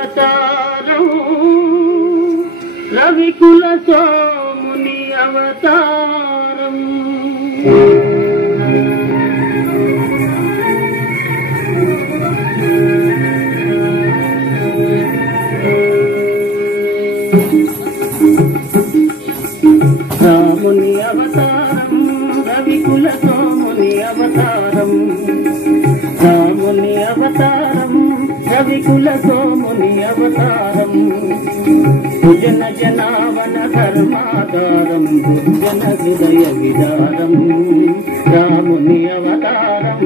అవతారం రవికుల సోముని అవతారం రాముని అవతారం రవికుల సోముని అవతారం రాముని అవతారం రవికుల సోముని అవతారం సుజన జనావన ధర్మాధారం దుర్జన హృదయ విదారం రాముని అవతారం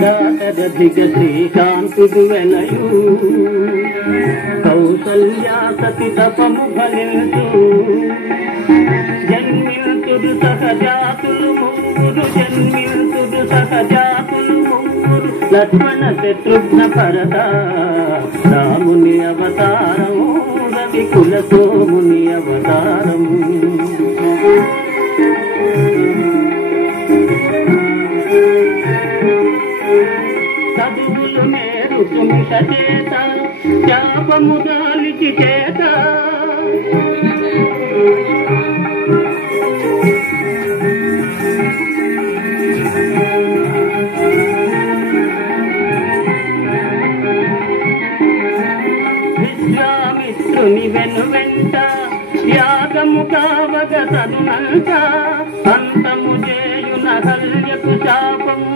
దాతరధిక శ్రీకాంతుడు వెలయు కౌసల్యా సతి తపము ఫలించు జన్మింతుడు సహజాతులు ముగ్గురు జన్మింతుడు సహజాతులు ముగ్గురు లక్ష్మణ శత్రుఘ్న భరత రాముని అవతారం రవికుల సోముని అవతారం చదువులు నేరుకుని చేత శాపము గాలికి చేత విశ్వామిత్రుని వెనువెంట యాగము కావగ తన్నంత అంతము చేయున హల్యకు శాపము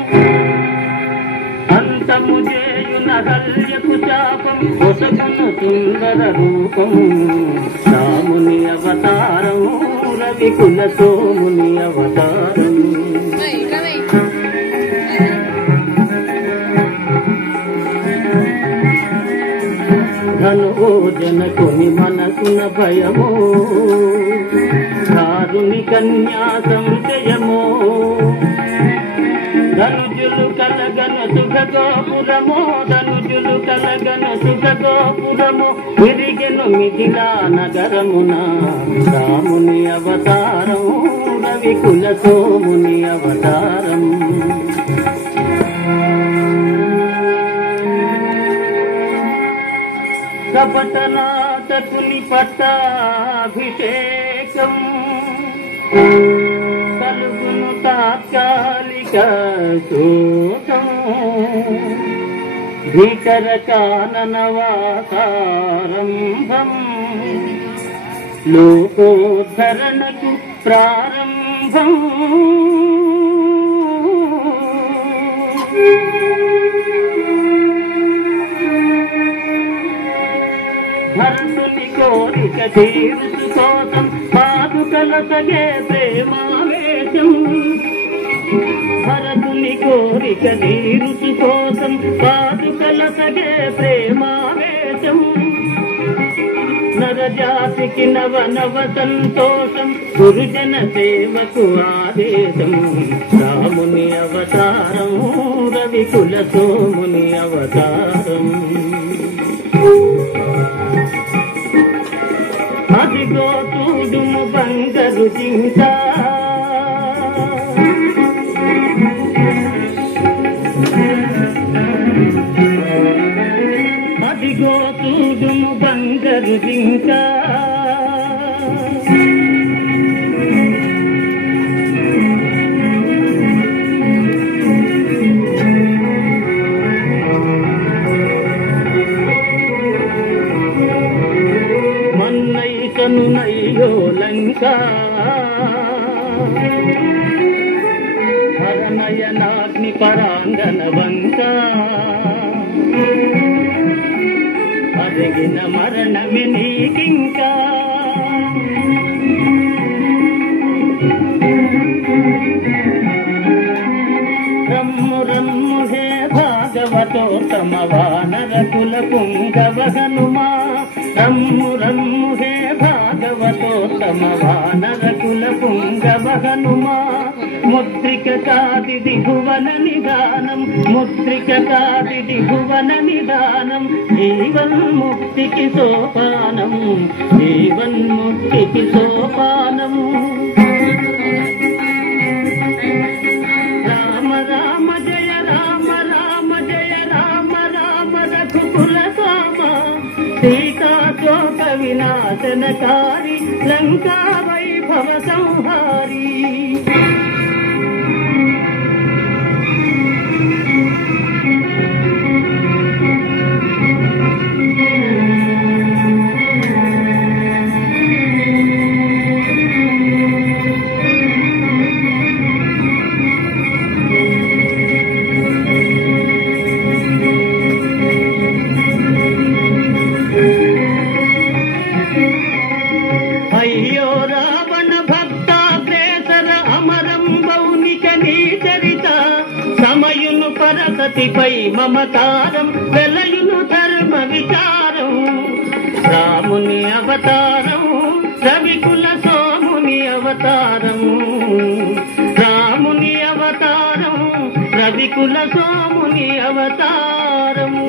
అంతము చేయున హల్యకు శాపం పొసగును సుందర రూపము రాముని అవతారం రవికుల సోముని అవతారం ధనువో జనకుని మనసున భయమో కారుని కన్యా సంశయమో ధనుజులు కలగన సుఖగోపురమో ధనుజులు కలగన సుఖగోపురమో విరిగెను మిథిలా నగరమున రాముని అవతారం రవికుల సోముని అవతారం కపటనాటకుని పట్టాభిషేకం కలుగును తాత్కాలిక శోకం భీకర కాననవాసారంభం లోకోద్ధరణకు ప్రారంభం భరతుని కోరిక తీర్చు కోసం పాదుకల సగే ప్రేమావేశం భరతుని కోరిక తీర్చు కోసం పాదుకల సగే ప్రేమావేశం నరజాతికి నవ నవ సంతోషం గురుజన సేవకు ఆదేశం రాముని అవతారం రవికుల సోముని అవతారం అదిగో చూడుము బంగారు జింక అదిగో చూడుము బంగారు జింక నయ్యో లంక హరనయనాగ్ని పరాంగన వంక అరిగిన మరణమి నీకింకా రమ్ము రమ్ము హే భాగవతోత్తమ వానర కుల పుంగవ హనుమా రమ్ము రమ్ము హే భాగవతోత్తమ వానర కుల పుంగవ హనుమా ముద్రిక కాదిది భువన నిదానం ముద్రిక కాదిది భువన నిదానం జీవన్ముక్తికి సోపానం జీవన్ముక్తికి సోపానం వినాశనకారి లంకా వైభవ సంహారి. అయ్యో రావణ భక్తాగ్రేసర అమరం బౌనిక నీ చరిత, సమయును పరసతిపై మమతారం వెలయును ధర్మ విచారం. రాముని అవతారం రవికుల సోముని అవతారం, రాముని అవతారం రవికుల సోముని అవతారము.